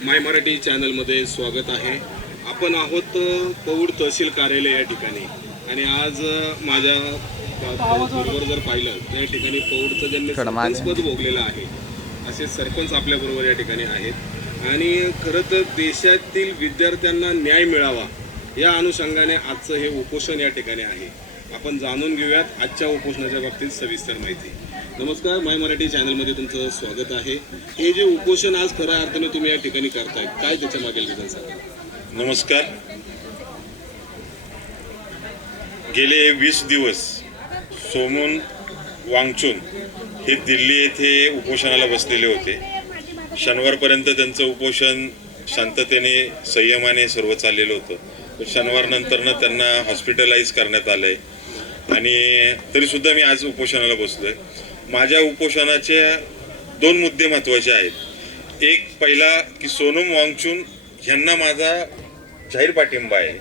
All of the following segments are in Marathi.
माय मराठी चॅनलमध्ये स्वागत आहे. आपण आहोत पौड तहसील कार्यालय या ठिकाणी आणि आज माझ्या बरोबर जर पाहिलं त्या ठिकाणी पौडचं ज्यांनी सरपंचपद भोगलेलं आहे असे सरपंच आपल्याबरोबर या ठिकाणी आहेत आणि खरं तर देशातील विद्यार्थ्यांना न्याय मिळावा या अनुषंगाने आजचं हे उपोषण या ठिकाणी आहे. आपण जाणून घेऊयात आजच्या उपोषणाच्या बाबतीत सविस्तर माहिती. नमस्कार, माय मराठी चॅनलमध्ये तुमचं स्वागत आहे. हे जे उपोषण आज खऱ्या अर्थाने तुम्ही या ठिकाणी करताय, काय त्याच्या मागील रिझन सांगा? नमस्कार. गेले 20 दिवस सोमन वांगचुन हे दिल्ली येथे उपोषणाला बसलेले होते. शनिवारपर्यंत त्यांचं उपोषण शांततेने संयमाने सर्व चाललेलं होतं. शनिवार नंतरनं त्यांना हॉस्पिटलाइज करण्यात आलंय आणि तरीसुद्धा मी आज उपोषणाला बसलोय. माझ्या उपोषणाचे 2 मुद्दे महत्त्वाचे आहेत. एक पहिला की सोनम वांगचुन यांना माझा जाहीर पाठिंबा आहे.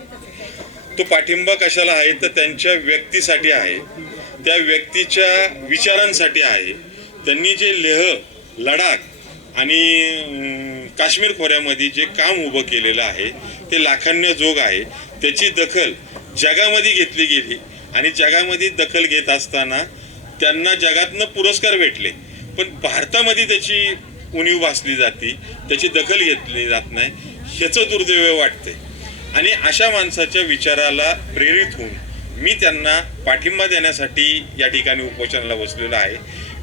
तो पाठिंबा कशाला आहे तर त्यांच्या व्यक्तीसाठी आहे, त्या व्यक्तीच्या विचारांसाठी आहे. त्यांनी जे लेह, लडाख आणि काश्मीर खोऱ्यामध्ये जे काम उभं केलेलं आहे ते लाखांनी जोग आहे. त्याची दखल जगामध्ये घेतली गेली आणि जगामध्ये दखल घेत असताना त्यांना जगातनं पुरस्कार भेटले, पण भारतामध्ये त्याची उणीव भासली जाते, त्याची दखल घेतली जात नाही. ह्याचं दुर्दैव वाटते आणि अशा माणसाच्या विचाराला प्रेरित होऊन मी त्यांना पाठिंबा देण्यासाठी या ठिकाणी उपोषणाला बसलेलं आहे.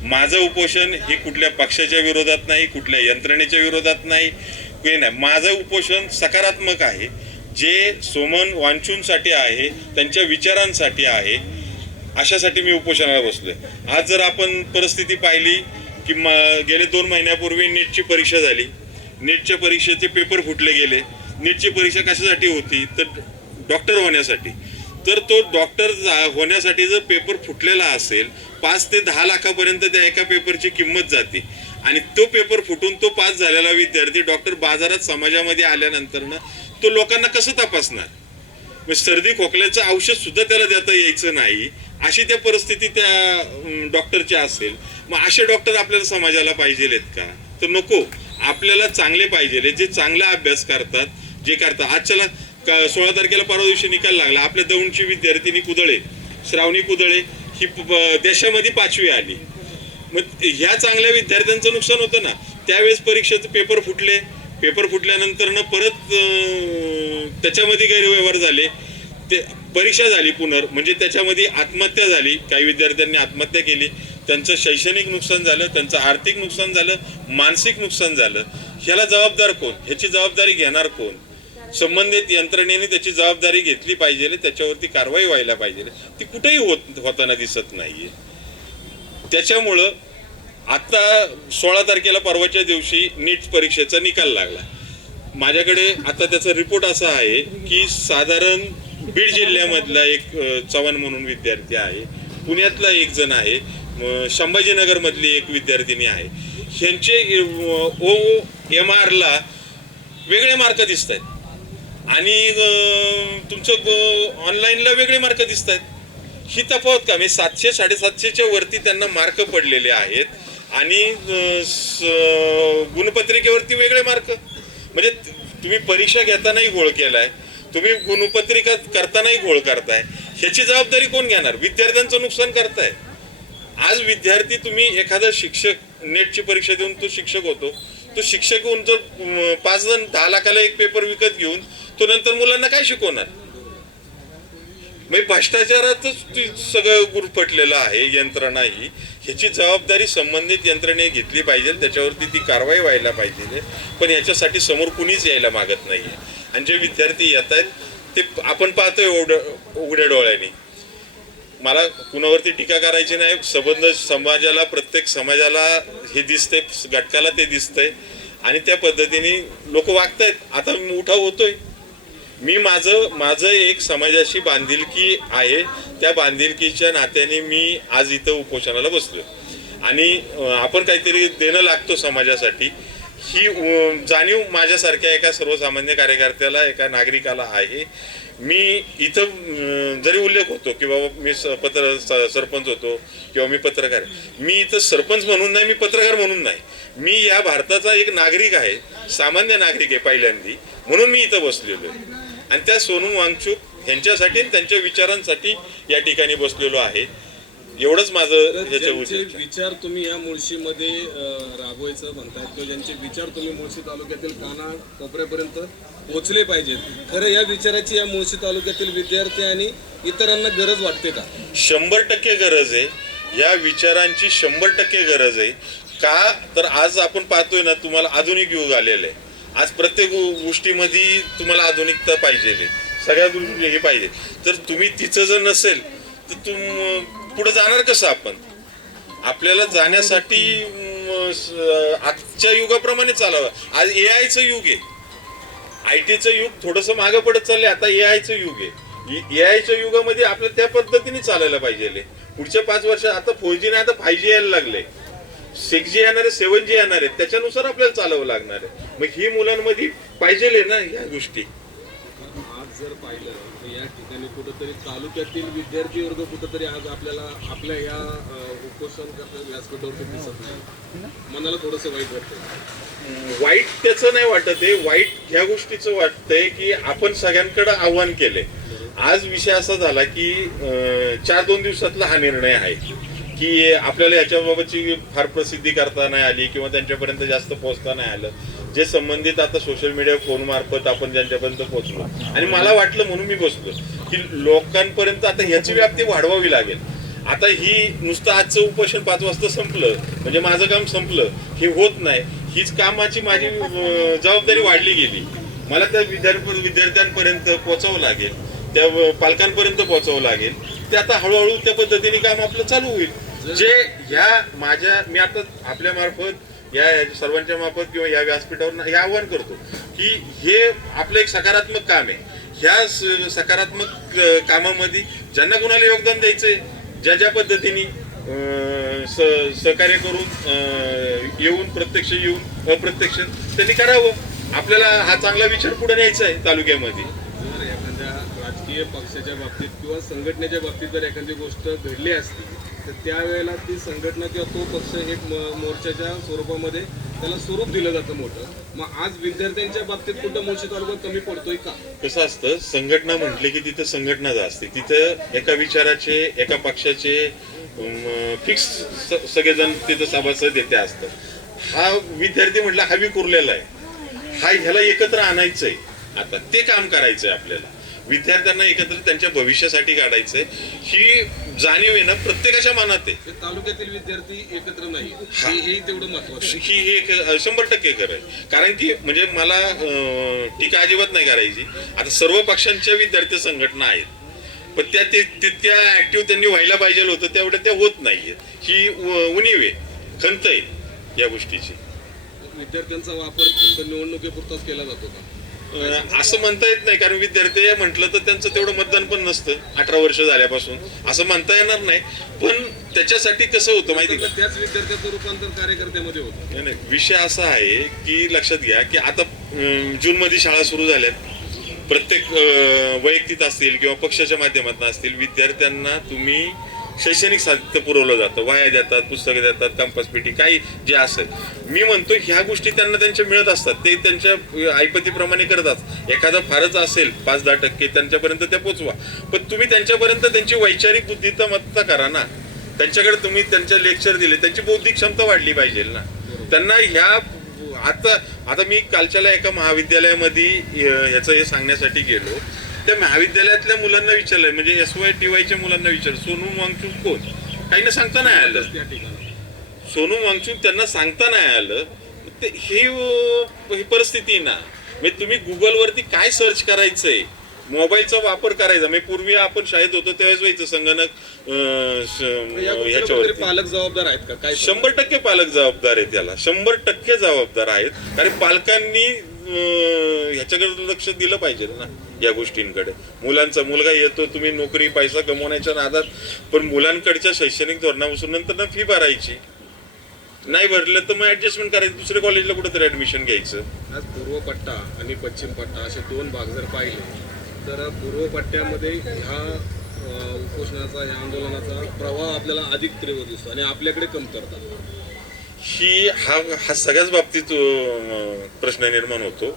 माझं उपोषण हे कुठल्या पक्षाच्या विरोधात नाही, कुठल्या यंत्रणेच्या विरोधात नाही, काही नाही. माझं उपोषण सकारात्मक आहे, जे सोमन वांगचुनसाठी आहे, त्यांच्या विचारांसाठी आहे. अशासाठी मी उपोषणाला बसलोय. आज जर आपण परिस्थिती पाहिली की गेले 2 महिन्यापूर्वी नीटची परीक्षा झाली. नीटच्या परीक्षेचे पेपर फुटले गेले. नीटची परीक्षा कशासाठी होती तर डॉक्टर होण्यासाठी. तर तो डॉक्टर होण्यासाठी जर पेपर फुटलेला असेल 5 ते 10 लाखापर्यंत त्या एका पेपरची किंमत जाते आणि तो पेपर फुटून तो पास झालेला विद्यार्थी डॉक्टर बाजारात समाजामध्ये आल्यानंतर तो लोकांना कसं तपासणार? सर्दी खोकल्याचं औषध सुद्धा त्याला देता यायचं नाही, अशी त्या परिस्थिती त्या डॉक्टरची असेल. मग असे डॉक्टर आपल्याला समाजाला पाहिजेत का? तर नको. आपल्याला चांगले पाहिजे, जे चांगला अभ्यास करतात, जे करतात. आज चला 16 तारखेला परवा दिवशी निकाल लागला. आपल्या दौंडची विद्यार्थिनी कुदळे, श्रावणी कुदळे ही देशामध्ये 5वी आली. मग ह्या चांगल्या विद्यार्थ्यांचं नुकसान होतं ना. त्यावेळेस परीक्षेचे पेपर फुटले. पेपर फुटल्यानंतर परत त्याच्यामध्ये गैरव्यवहार झाले. ते परीक्षा झाली म्हणजे त्याच्यामध्ये आत्महत्या झाली. काही विद्यार्थ्यांनी आत्महत्या केली. त्यांचं शैक्षणिक नुकसान झालं, त्यांचं आर्थिक नुकसान झालं, मानसिक नुकसान झालं. ह्याला जबाबदार कोण? ह्याची जबाबदारी घेणार कोण? संबंधित यंत्रणेने त्याची जबाबदारी घेतली पाहिजे, त्याच्यावरती कारवाई व्हायला पाहिजे. ती कुठेही होताना दिसत नाहीये. त्याच्यामुळं आता 16 तारखेला परवाच्या दिवशी नीट परीक्षेचा निकाल लागला. माझ्याकडे आता त्याचा रिपोर्ट असा आहे की साधारण बीड जिल्ह्यामधला एक चव्हाण म्हणून विद्यार्थी आहे, पुण्यातला एक जण आहे, संभाजीनगर मधली एक विद्यार्थिनी आहे. ह्यांचे OMRला वेगळे मार्क दिसत आहेत आणि तुमचं ऑनलाईनला वेगळे मार्क दिसत आहेत. ही तफावत का? म्हणजे 700-750च्या वरती त्यांना मार्क पडलेले आहेत आणि गुणपत्रिकेवरती वेगळे मार्क. म्हणजे तुम्ही परीक्षा घेतानाही घोळ केलाय, तुम्ही गुणपत्रिका करतानाही घोळ करताय. ह्याची जबाबदारी कोण घेणार? विद्यार्थ्यांचं नुकसान करताय. आज विद्यार्थी, तुम्ही एखादा शिक्षक नेटची परीक्षा देऊन तो शिक्षक होतो, तो शिक्षक होऊन जर 10 लाखाला एक पेपर विकत घेऊन तो नंतर मुलांना काय शिकवणार? म्हणजे भ्रष्टाचारातच सगळं गुरफटलेलं आहे. यंत्रणा ही ह्याची जबाबदारी संबंधित यंत्रणे घेतली पाहिजे, त्याच्यावरती ती कारवाई व्हायला पाहिजे. पण याच्यासाठी समोर कुणीच यायला मागत नाहीये आणि जे विद्यार्थी येत आहेत ते आपण पाहतोय उघड्या डोळ्याने. मला कुणावरती टीका करायची नाही. समाजाला, प्रत्येक समाजाला हे दिसतंय, घटकाला ते दिसतंय आणि त्या पद्धतीने लोक वागतायत. आता उठाव होतोय. मी माझं एक समाजाशी बांधिलकी आहे, त्या बांधिलकीच्या नात्याने मी आज इथं उपोषणाला बसलोय आणि आपण काहीतरी देणं लागतो समाजासाठी. ही जाणीव माझ्यासारख्या एका सर्वसामान्य कार्यकर्त्याला, एका नागरिकाला आहे. मी इथं जरी उल्लेख होतो की बाबा मी सरपंच होतो किंवा मी पत्रकार, मी इथं सरपंच म्हणून नाही, मी पत्रकार म्हणून नाही, मी या भारताचा एक नागरिक आहे, सामान्य नागरिक आहे पहिल्यांदी, म्हणून मी इथं बसलेलो आहे. आणि त्या सोनम वांगचूक यांच्यासाठी आणि त्यांच्या विचारांसाठी या ठिकाणी बसलेलो आहे. एवढंच माझं ज्यांचे विचार तुम्ही या मुळशीमध्ये राबवायचं म्हणताय किंवा ज्यांचे विचार तुम्ही मुळशी तालुक्यातील काना कोपऱ्यापर्यंत पोहोचले पाहिजेत, खरं या विचाराची या मुळशी तालुक्यातील विद्यार्थी आणि इतरांना गरज वाटते का? 100% गरज आहे. या विचारांची 100% गरज आहे. का तर आज आपण पाहतोय ना, तुम्हाला आधुनिक युग आलेलं आहे. आज प्रत्येक गोष्टीमध्ये तुम्हाला आधुनिकता पाहिजे, सगळ्या गोष्टी हे पाहिजे. तर तुम्ही तिचं जर नसेल तर पुढे जाणार कसं आपण? आपल्याला जाण्यासाठी आजच्या युगाप्रमाणे चालावं. आज AIचं युग आहे, IT चं युग थोडंसं मागं पडत चाललंय, आता AIचं युग आहे. AIच्या युगामध्ये आपल्याला त्या पद्धतीने चालायला पाहिजे. पुढच्या 5 वर्षात आता 4G नाही, आता 5G यायला लागले, 6G येणार आहे, 7G येणार आहे, त्याच्यानुसार आपल्याला चालवं लागणार आहे. मग ही मुलांमध्ये पाहिजे ना ह्या गोष्टी. आज जर पाहिलं तर या ठिकाणी कुठंतरी तालुक्यातील विद्यार्थी वर्ग कुठंतरी आज आपल्याला आपल्या या उपोषण करण्याच्या व्यासपीठावरती दिसत नाही. मनाला थोडंसं वाईट वाटतं. वाईट त्याचं नाही वाटत आहे, वाईट ह्या गोष्टीचं वाटतंय की आपण सगळ्यांकडे आव्हान केलंय. आज विषय असा झाला की 4-2 दिवसातला हा निर्णय आहे की आपल्याला याच्याबाबतची फार प्रसिद्धी करता नाही आली किंवा त्यांच्यापर्यंत जास्त पोहोचता नाही आलं. जे संबंधित आता सोशल मीडिया फोन मार्फत आपण ज्यांच्यापर्यंत पोहोचलो, आणि मला वाटलं म्हणून मी बसलो की लोकांपर्यंत आता ह्याची व्याप्ती वाढवावी लागेल. आता ही नुसतं आजचं उपोषण 5 वाजता संपलं म्हणजे माझं काम संपलं हे होत नाही. हीच कामाची माझी जबाबदारी वाढली गेली. मला त्या विद्यार्थ्यांपर्यंत पोहोचावं लागेल, त्या पालकांपर्यंत पोहोचावं लागेल. ते आता हळूहळू त्या पद्धतीने काम आपलं चालू होईल. जे मी आता आपल्या मार्फत या सर्वांच्या मार्फत किंवा या व्यासपीठावर हे आव्हान करतो की हे आपलं एक सकारात्मक काम आहे. ह्या सकारात्मक कामामध्ये ज्यांना कुणाला योगदान द्यायचंय, ज्या पद्धतीने सहकार्य करून येऊन प्रत्यक्ष येऊन अप्रत्यक्ष त्यांनी करावं. आपल्याला हा चांगला विचार पुढे न्यायचा आहे तालुक्यामध्ये. जर एखाद्या राजकीय पक्षाच्या बाबतीत किंवा संघटनेच्या बाबतीत जर एखादी गोष्ट घडली असती तर त्यावेळेला ती संघटना किंवा तो पक्ष एक मोर्चाच्या स्वरूपामध्ये त्याला स्वरूप दिलं जातं मोठं. मग आज विद्यार्थ्यांच्या बाबतीत कुठं मुळशी तालुका कमी पडतोय का? कसं असतं, संघटना म्हटले की तिथं संघटनाच असते. तिथं एका विचाराचे, एका पक्षाचे फिक्स सगळेजण तिथं सभासद येते असतात. हा विद्यार्थी म्हटला हा विखुरलेला आहे, ह्याला एकत्र आणायचंय. आता ते काम करायचंय आपल्याला. विद्यार्थ्यांना एकत्र त्यांच्या भविष्यासाठी काढायचंय. ही जाणीव आहे ना प्रत्येकाच्या मनात आहे. तालुक्यातील विद्यार्थी एकत्र नाही हे तेवढं महत्वाचं. ही 100% खरं आहे. कारण की म्हणजे मला टीका अजिबात नाही करायची. आता सर्व पक्षांच्या विद्यार्थी संघटना आहेत, पण त्या तितक्या ऍक्टिव्ह त्यांनी व्हायला पाहिजे होतं, तेवढं त्या होत नाहीये. ही उणीव आहे, खंत आहे या गोष्टीची. विद्यार्थ्यांचा वापर फक्त निवडणुकीपुरताच केला जातो का असं म्हणता येत नाही. कारण विद्यार्थी म्हटलं तर त्यांचं तेवढं मतदान पण नसतं 18 वर्ष झाल्यापासून, असं म्हणता येणार नाही. पण त्याच्यासाठी कसं होतं माहिती का, त्याच विद्यार्थ्याचं रूपांतर कार्यकर्त्यामध्ये होतं. नाही, विषय असा आहे की लक्षात घ्या की आता जूनमध्ये शाळा सुरू झाल्यात. प्रत्येक वैयक्तिक असतील किंवा पक्षाच्या माध्यमातून असतील, विद्यार्थ्यांना तुम्ही शैक्षणिक साहित्य पुरवलं जातं, वह्या देतात, पुस्तकं देतात, कंपास पेटी, काही जे असेल. मी म्हणतो ह्या गोष्टी त्यांना त्यांच्या मिळत असतात, ते त्यांच्या ऐपतीप्रमाणे करतात. एखादा फारच असेल 5-10% त्यांच्यापर्यंत त्या पोचवा, पण तुम्ही त्यांच्यापर्यंत त्यांची वैचारिक बुद्धिमत्ता करा ना. त्यांच्याकडे तुम्ही त्यांचे लेक्चर दिले, त्यांची बौद्धिक क्षमता वाढली पाहिजे ना. त्यांना ह्या आता मी कालच्याला एका महाविद्यालयामध्ये ह्याचं हे सांगण्यासाठी गेलो. त्या महाविद्यालयातल्या मुलांना विचारलंय, म्हणजे SYTYच्या मुलांना विचारलं सोनम वांगचूक कोण, काहींना सांगता नाही आलं. सोनम वांगचूक त्यांना सांगता नाही आलं. ही परिस्थिती ना. म्हणजे तुम्ही गुगलवरती काय सर्च करायचंय, मोबाईलचा वापर करायचा. म्हणजे पूर्वी आपण शाळेत होतो त्यावेळेस व्हायचं संगणक ह्याच्यावर पालक जबाबदार आहेत का? काय 100% पालक जबाबदार आहेत, त्याला 100% जबाबदार आहेत. कारण पालकांनी ह्याच्याकडे लक्ष दिलं पाहिजे ना या गोष्टींकडे. मुलगा येतो, तुम्ही नोकरी पैसा कमवण्याच्या नादात, पण मुलांकडच्या शैक्षणिक धोरणापासून नंतर फी भरायची. नाही भरलं तर मग ऍडजस्टमेंट करायचं, दुसऱ्या कॉलेजला कुठेतरी ऍडमिशन घ्यायचं. आज पूर्व पट्टा आणि पश्चिम पट्टा असे दोन भाग जर पाहिले तर पूर्व पट्ट्यामध्ये ह्या उपोषणाचा ह्या आंदोलनाचा प्रवाह आपल्याला अधिक तीव्र दिसतो आणि आपल्याकडे कमतरता. हा सगळ्याच बाबतीत प्रश्न निर्माण होतो,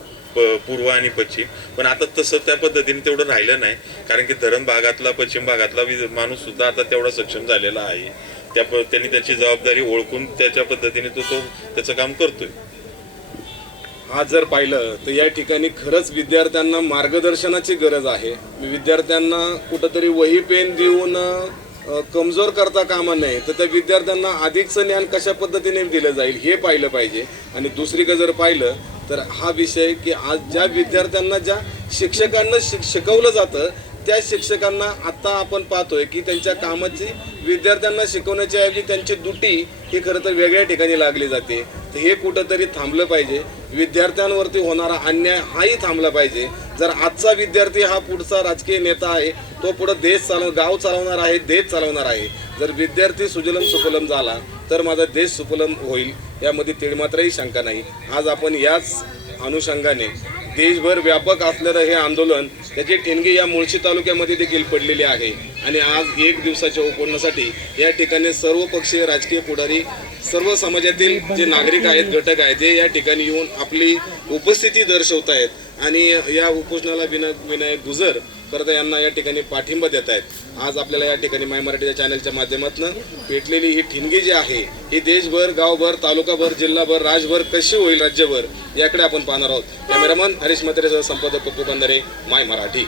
पूर्व आणि पश्चिम. पण आता तसं त्या पद्धतीने तेवढं राहिलं नाही, कारण की धरण भागातला पश्चिम भागातला माणूस सुद्धा आता तेवढा सक्षम झालेला आहे. त्यांनी त्याची जबाबदारी ओळखून त्याच्या पद्धतीने तो त्याचं काम करतोय. आज जर पाहिलं तर या ठिकाणी खरंच विद्यार्थ्यांना मार्गदर्शनाची गरज आहे. विद्यार्थ्यांना कुठंतरी वही पेन देऊन कमजोर करता कामा नये, तर त्या विद्यार्थ्यांना अधिकचं ज्ञान कशा पद्धतीने दिलं जाईल हे पाहिलं पाहिजे. आणि दुसरीकडे जर पाहिलं तर हा विषय की आज ज्या विद्यार्थ्यांना ज्या शिक्षकांना शिकवलं जातं त्या शिक्षकांना आता आपण पाहतोय की त्यांच्या कामाची विद्यार्थ्यांना शिकवण्याच्या ऐवजी त्यांची दुटी ही खरं तर वेगळ्या ठिकाणी लागली जाते. तर हे कुठंतरी थांबलं पाहिजे. विद्यार्थ्यांवरती होणारा अन्याय हाही थांबला पाहिजे. जर आजचा विद्यार्थी हा पुढचा राजकीय नेता आहे, तो पुढे गाव चालवणार आहे, देश चालवणार आहे. जर विद्यार्थी सुजलम सुफलम झाला तर माझा देश सुफलम होईल, यामध्ये तिळमात्रही शंका नाही. आज आपण याच अनुषंगाने देशभर व्यापक असलेलं हे आंदोलन त्याची ठिणगी या मुळशी तालुक्यामध्ये देखील पडलेली आहे. आणि आज एक दिवसाच्या उपोषणासाठी या ठिकाणी सर्व पक्षीय राजकीय पुढारी, सर्व समाजातील जे नागरिक आहेत, घटक आहेत, ते या ठिकाणी येऊन आपली उपस्थिती दर्शवत आहेत आणि या उपोषणाला विनायक गुजर परत यांना या ठिकाणी पाठिंबा देत आहेत. आज आपल्याला या ठिकाणी माय मराठीच्या चॅनलच्या माध्यमातून पेटलेली ही ठिणगी जी आहे ही देशभर, गावभर, तालुकाभर, जिल्हाभर, राज्यभर कशी होईल, राज्यभर, याकडे आपण पाहणार आहोत. कॅमेरामन हरीश म्हात्रेसह संपादक पप्पू बंधारे, माय मराठी.